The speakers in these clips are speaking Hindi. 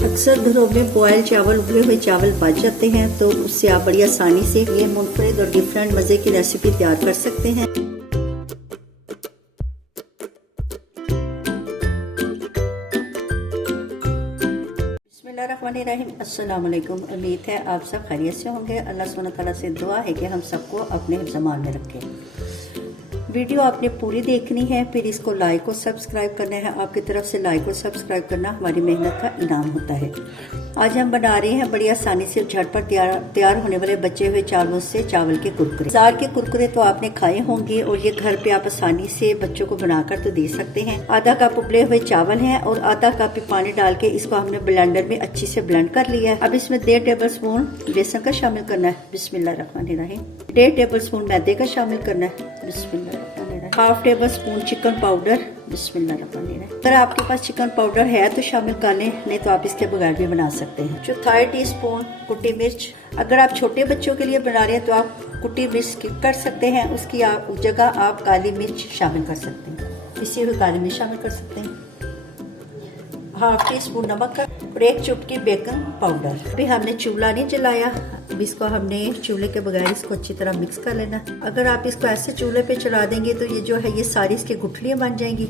अक्सर घरों में बॉयल चावल, उबले हुए चावल बच जाते हैं, तो उससे आप बड़ी आसानी से ये मुनफरिद और डिफरेंट मज़े की रेसिपी तैयार कर सकते हैं। बिस्मिल्लाहिर्रहमानिर्रहीम। अस्सलाम वालेकुम। उम्मीद है आप सब खैरियत से होंगे। अल्लाह सुब्हानहू तआला से दुआ है कि हम सबको अपने हिफ्ज़-ए-मान में रखें। वीडियो आपने पूरी देखनी है, फिर इसको लाइक और सब्सक्राइब करना है। आपकी तरफ से लाइक और सब्सक्राइब करना हमारी मेहनत का इनाम होता है। आज हम बना रहे हैं बड़ी आसानी से झटपट तैयार होने वाले बचे हुए चावलों से चावल के कुरकुरे। बाजार के कुरकुरे तो आपने खाए होंगे और ये घर पे आप आसानी से बच्चों को बनाकर तो दे सकते हैं। आधा कप उबले हुए चावल हैं और आधा कप पानी डाल के इसको हमने ब्लेंडर में अच्छी से ब्लेंड कर लिया है। अब इसमें 1.5 टेबल स्पून बेसन का शामिल करना है। बिस्मिल्लाहिर्रहमानिर्रहीम। 1.5 टेबल स्पून मैदे का शामिल करना है। बिस्मिल्लाहिर्रहमानिर्रहीम। 1/2 टेबल स्पून चिकन पाउडर। बिस्मिल्लाहिर्रहमानिर्रहीम। अगर आपके पास चिकन पाउडर है तो शामिल कर लें, नहीं तो आप इसके बगैर भी बना सकते हैं। 1/4 टीस्पून कुटी मिर्च। अगर आप छोटे बच्चों के लिए बना रहे हैं तो आप कुटी मिर्च स्किप कर सकते हैं, उसकी जगह आप काली मिर्च शामिल कर सकते हैं। इसी हुई काली मिर्च शामिल कर सकते हैं। 1/2 टीस्पून नमक और 1 चुटकी बेकिंग पाउडर। अभी हमने चूल्हा नहीं जलाया, अब इसको हमने चूल्हे के बगैर इसको अच्छी तरह मिक्स कर लेना। अगर आप इसको ऐसे चूल्हे पे चला देंगे तो ये जो है ये सारी इसकी गुठलियां बन जाएंगी।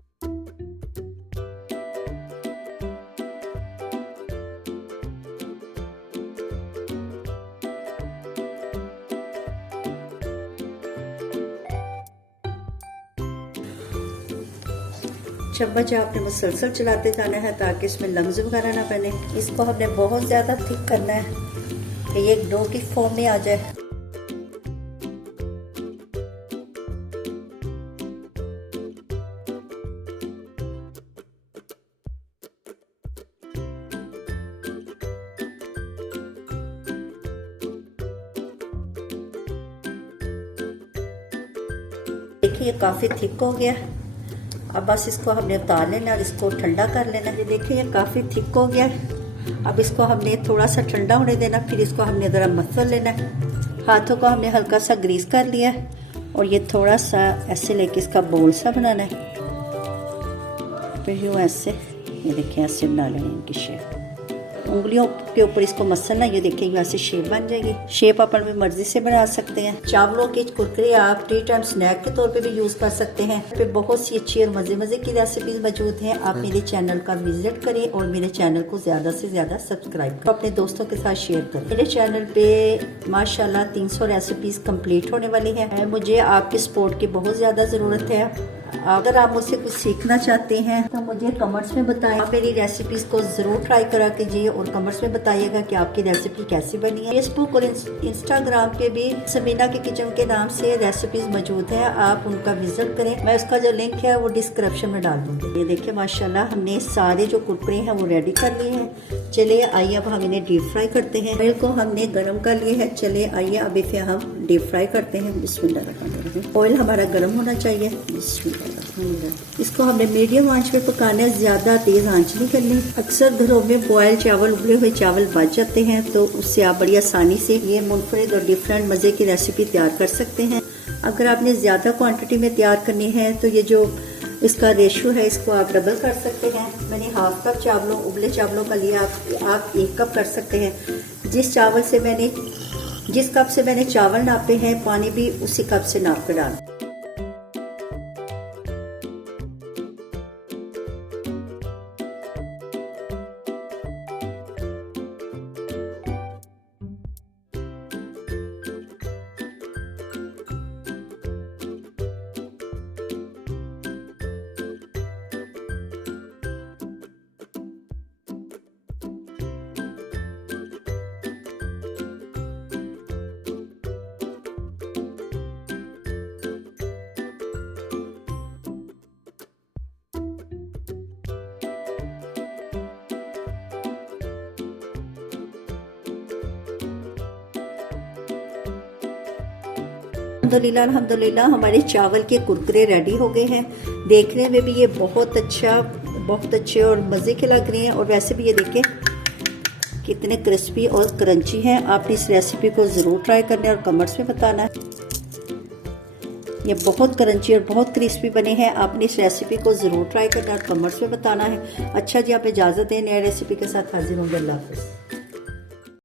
चम्मच आपने मुसलसल चलाते जाना है ताकि इसमें लम्स वगैरह ना बने। इसको हमने बहुत ज़्यादा थिक करना है कि ये डो की फॉर्म में आ जाए। देखिए ये काफ़ी थिक हो गया। अब बस इसको हमने उतार लेना और इसको ठंडा कर लेना। ये देखिए ये काफ़ी थिक हो गया। अब इसको हमने थोड़ा सा ठंडा होने देना, फिर इसको हमने ज़रा मसल लेना। हाथों को हमने हल्का सा ग्रीस कर लिया और ये थोड़ा सा ऐसे लेके इसका बोल सा बनाना है। फिर यूँ ऐसे, ये देखिए ऐसे बना लेंगे इनकी शेप। उंगलियों के ऊपर इसको मसलना, ये देखिए ऐसे शेप बन जाएगी। शेप अपन अपनी मर्जी से बना सकते हैं। चावलों के कुरकुरे आप टी टाइम स्नैक के तौर पे भी यूज कर सकते हैं। पे बहुत सी अच्छी और मजे की रेसिपीज मौजूद हैं। आप मेरे चैनल का विजिट करें और मेरे चैनल को ज्यादा से ज्यादा सब्सक्राइब करें, अपने दोस्तों के साथ शेयर करें। मेरे चैनल पे माशाल्लाह 300 रेसिपीज कम्प्लीट होने वाली है। मुझे आपके सपोर्ट की बहुत ज्यादा जरूरत है। अगर आप मुझसे कुछ सीखना चाहते हैं तो मुझे कमेंट्स में बताएं। आप मेरी रेसिपीज को जरूर ट्राई करा कीजिए और कमेंट्स में बताइएगा कि आपकी रेसिपी कैसी बनी है। फेसबुक और इंस्टाग्राम पे भी समीना के किचन के नाम से रेसिपीज मौजूद है, आप उनका विजिट करें। मैं उसका जो लिंक है वो डिस्क्रिप्शन में डाल दूंगी। ये देखिए माशाल्लाह हमने सारे जो कुरकुरे हैं वो रेडी कर लिए हैं। चलिए आइए अब हम इन्हें डीप फ्राई करते हैं। ऑयल को हमने गर्म कर लिया है। चलिए आइए अब इसे हम डीप फ्राई करते हैं। बिस्मिल्लाह। ऑयल हमारा गर्म होना चाहिए। बिस्मिल्लाह। इसको हमने मीडियम आंच पे पकाना है, ज्यादा तेज आंच नहीं करनी। अक्सर घरों में बॉयल चावल, उबले हुए चावल बच जाते हैं, तो उससे आप बड़ी आसानी से ये मुनफरिद और डिफरेंट मजे की रेसिपी तैयार कर सकते हैं। अगर आपने ज्यादा क्वांटिटी में तैयार करनी है तो ये जो इसका रेशो है इसको आप डबल कर सकते हैं। मैंने 1/2 कप चावलों, उबले चावलों का लिया, आप 1 कप कर सकते हैं। जिस कप से मैंने चावल नापे हैं, पानी भी उसी कप से नाप कर डालें। अल्हम्दुलिल्लाह हमारे चावल के कुरकुरे रेडी हो गए हैं। देखने में भी ये बहुत अच्छे और मज़े के लग रहे हैं और वैसे भी ये देखें कितने क्रिस्पी और क्रंची हैं। आपने इस रेसिपी को ज़रूर ट्राई करना है और कमेंट्स में बताना है। ये बहुत क्रंची और बहुत क्रिस्पी बने हैं। आपने इस रेसिपी को ज़रूर ट्राई करना और कमेंट्स में बताना है। अच्छा जी, आप इजाज़त दें, नए रेसिपी के साथ हाजिर होंगे। अल्लाह हाफ़िज़।